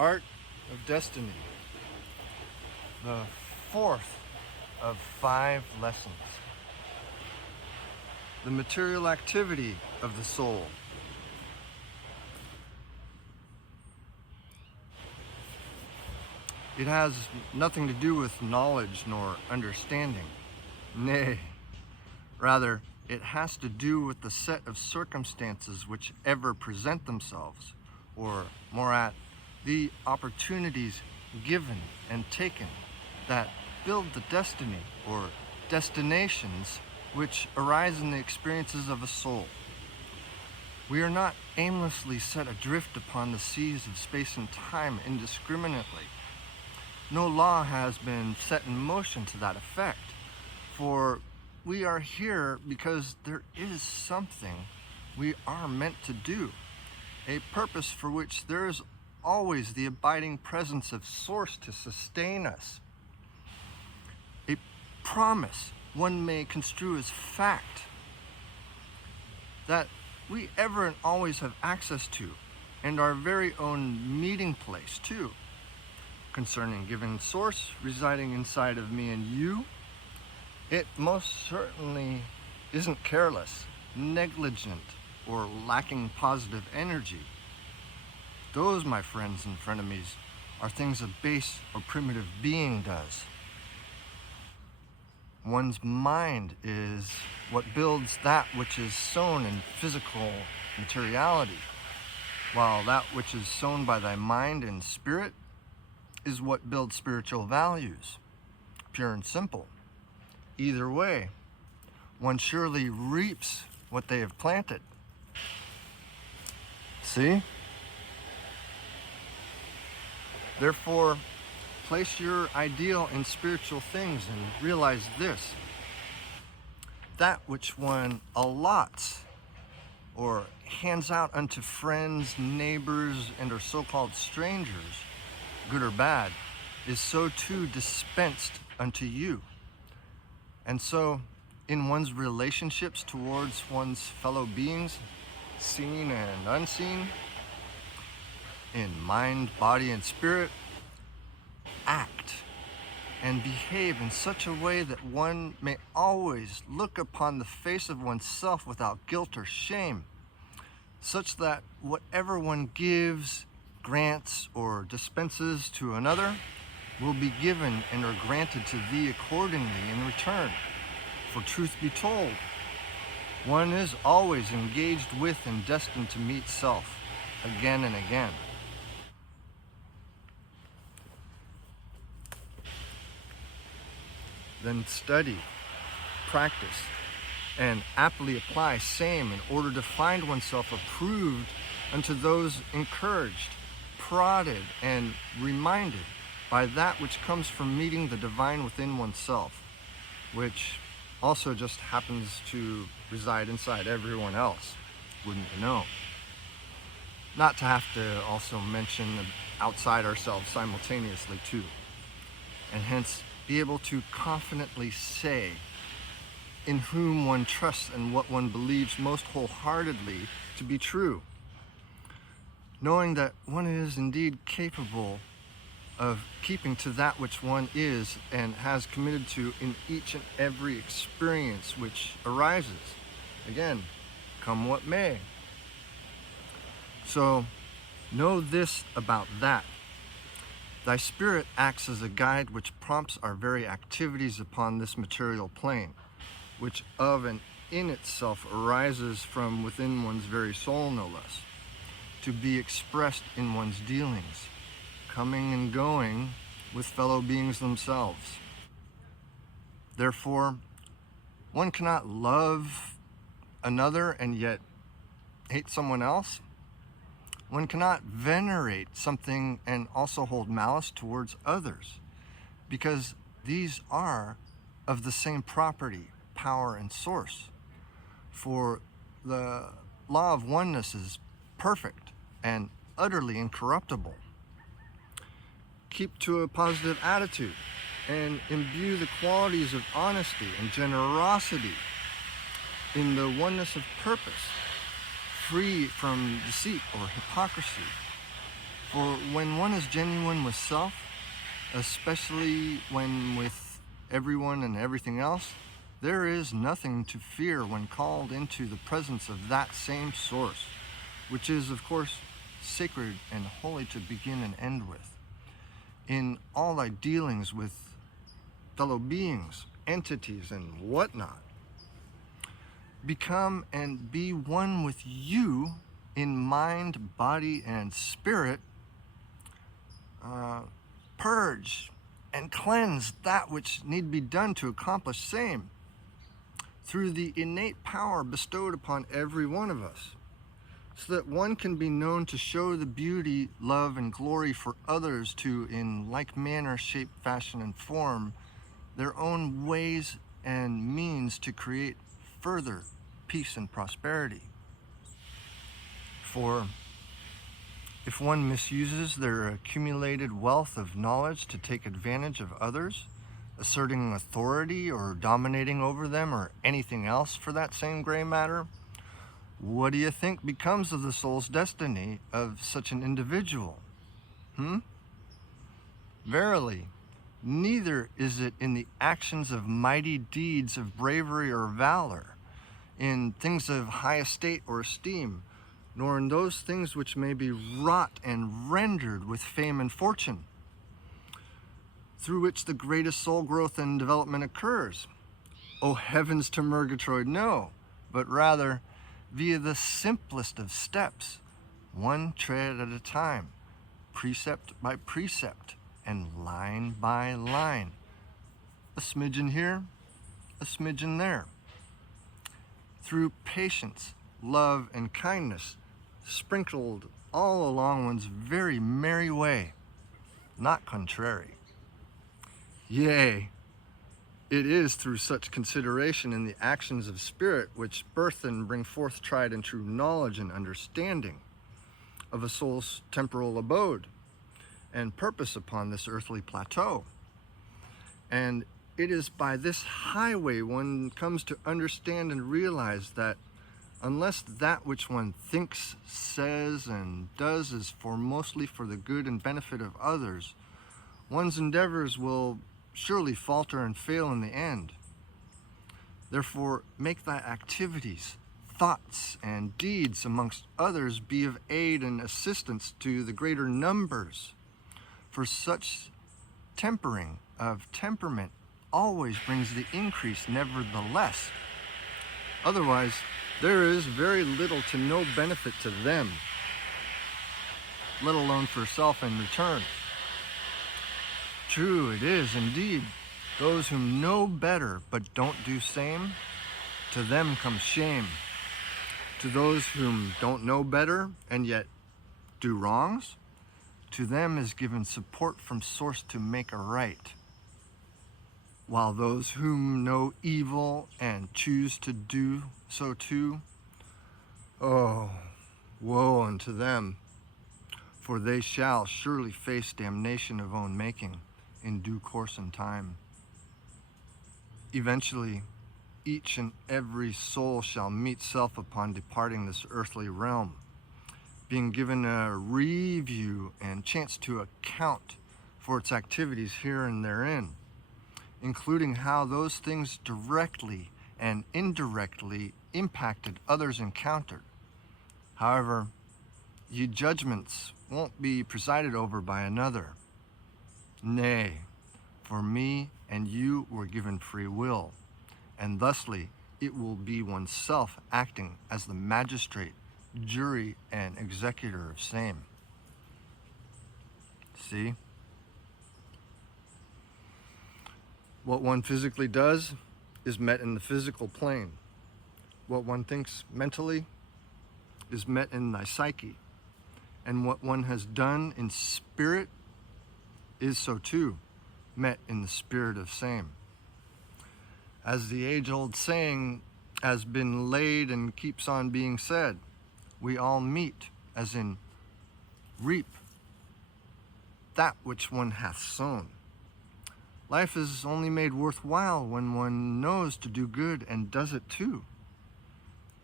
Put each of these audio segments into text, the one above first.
Art of Destiny, the fourth of 5 lessons. The material activity of the soul. It has nothing to do with knowledge nor understanding. Nay, rather, it has to do with the set of circumstances which ever present themselves, or more at, the opportunities given and taken that build the destiny or destinations which arise in the experiences of a soul. We are not aimlessly set adrift upon the seas of space and time indiscriminately. No law has been set in motion to that effect, for we are here because there is something we are meant to do, a purpose for which there is always the abiding presence of Source to sustain us. A promise one may construe as fact that we ever and always have access to, and our very own meeting place too. Concerning given source residing inside of me and you, it most certainly isn't careless, negligent, or lacking positive energy. Those, my friends and frenemies, are things a base or primitive being does. One's mind is what builds that which is sown in physical materiality, while that which is sown by thy mind and spirit is what builds spiritual values, pure and simple. Either way, one surely reaps what they have planted. See? Therefore, place your ideal in spiritual things and realize this: that which one allots or hands out unto friends, neighbors, and or so-called strangers, good or bad, is so too dispensed unto you. And so, in one's relationships towards one's fellow beings, seen and unseen, in mind, body, and spirit, act and behave in such a way that one may always look upon the face of oneself without guilt or shame, such that whatever one gives, grants, or dispenses to another will be given and are granted to thee accordingly in return. For truth be told, one is always engaged with and destined to meet self again and again. Then study, practice, and aptly apply same in order to find oneself approved unto those encouraged, prodded, and reminded by that which comes from meeting the divine within oneself, which also just happens to reside inside everyone else, wouldn't you know? Not to have to also mention outside ourselves simultaneously too, and hence be able to confidently say in whom one trusts and what one believes most wholeheartedly to be true, knowing that one is indeed capable of keeping to that which one is and has committed to in each and every experience which arises. Again, come what may. So, know this about that. Thy spirit acts as a guide which prompts our very activities upon this material plane, which of and in itself arises from within one's very soul, no less, to be expressed in one's dealings, coming and going with fellow beings themselves. Therefore, one cannot love another and yet hate someone else. One cannot venerate something and also hold malice towards others, because these are of the same property, power, and source. For the law of oneness is perfect and utterly incorruptible. Keep to a positive attitude and imbue the qualities of honesty and generosity in the oneness of purpose, free from deceit or hypocrisy. For when one is genuine with self, especially when with everyone and everything else, there is nothing to fear when called into the presence of that same source, which is, of course, sacred and holy to begin and end with. In all thy dealings with fellow beings, entities, and whatnot, become and be one with you in mind, body, and spirit. Purge and cleanse that which need be done to accomplish same through the innate power bestowed upon every one of us, so that one can be known to show the beauty, love, and glory for others to, in like manner, shape, fashion, and form their own ways and means to create further peace and prosperity. For if one misuses their accumulated wealth of knowledge to take advantage of others, asserting authority or dominating over them or anything else for that same gray matter, what do you think becomes of the soul's destiny of such an individual? Verily, neither is it in the actions of mighty deeds of bravery or valor, in things of high estate or esteem, nor in those things which may be wrought and rendered with fame and fortune, through which the greatest soul growth and development occurs. Oh heavens to Murgatroyd, no, but rather via the simplest of steps, one tread at a time, precept by precept, and line by line. A smidgen here, a smidgen there. Through patience, love, and kindness, sprinkled all along one's very merry way, not contrary. Yea, it is through such consideration in the actions of spirit which birth and bring forth tried and true knowledge and understanding of a soul's temporal abode and purpose upon this earthly plateau. And it is by this highway one comes to understand and realize that unless that which one thinks, says, and does is mostly for the good and benefit of others, one's endeavors will surely falter and fail in the end. Therefore, make thy activities, thoughts, and deeds amongst others be of aid and assistance to the greater numbers, for such tempering of temperament always brings the increase nevertheless. Otherwise, there is very little to no benefit to them, let alone for self in return. True it is indeed, those whom know better but don't do same, to them comes shame. To those whom don't know better and yet do wrongs, to them is given support from source to make a right. While those whom know evil and choose to do so too, oh, woe unto them, for they shall surely face damnation of own making in due course and time. Eventually, each and every soul shall meet self upon departing this earthly realm, being given a review and chance to account for its activities here and therein, including how those things directly and indirectly impacted others encountered. However, ye judgments won't be presided over by another. Nay, for me and you were given free will, and thusly it will be oneself acting as the magistrate, jury, and executor of same. See? What one physically does is met in the physical plane. What one thinks mentally is met in thy psyche. And what one has done in spirit is so too, met in the spirit of same. As the age-old saying has been laid and keeps on being said, we all meet, as in reap, that which one hath sown. Life is only made worthwhile when one knows to do good and does it too.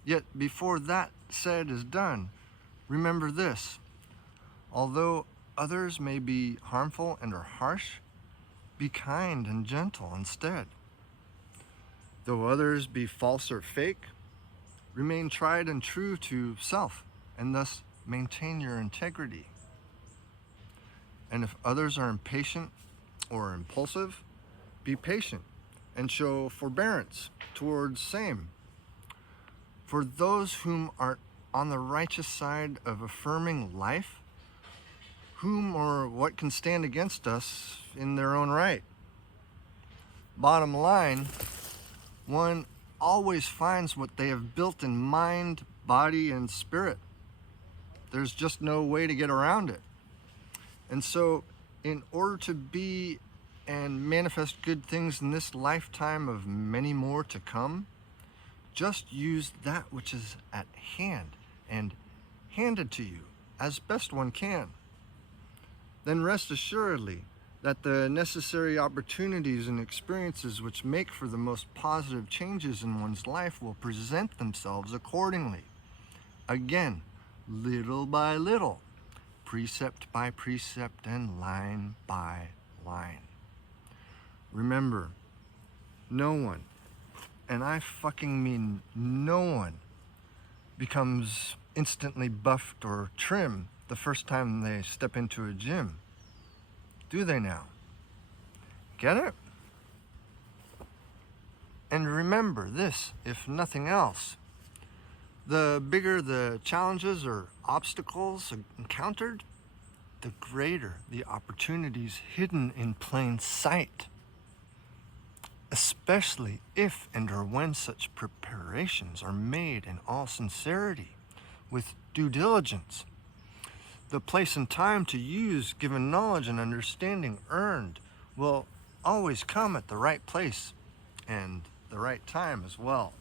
Yet before that said is done, remember this: although others may be harmful and or harsh, be kind and gentle instead. Though others be false or fake, remain tried and true to self, and thus maintain your integrity. And if others are impatient or impulsive, be patient and show forbearance towards same. For those whom are on the righteous side of affirming life, whom or what can stand against us in their own right? Bottom line, one always finds what they have built in mind, body, and spirit. There's just no way to get around it. And so, in order to be and manifest good things in this lifetime of many more to come, just use that which is at hand and handed to you as best one can. Then rest assuredly that the necessary opportunities and experiences which make for the most positive changes in one's life will present themselves accordingly. Again, little by little, precept by precept and line by line. Remember, no one, and I fucking mean no one, becomes instantly buffed or trim the first time they step into a gym. Do they now? Get it? And remember this, if nothing else, the bigger the challenges or obstacles encountered, the greater the opportunities hidden in plain sight. Especially if and or when such preparations are made in all sincerity, with due diligence. The place and time to use given knowledge and understanding earned will always come at the right place and the right time as well.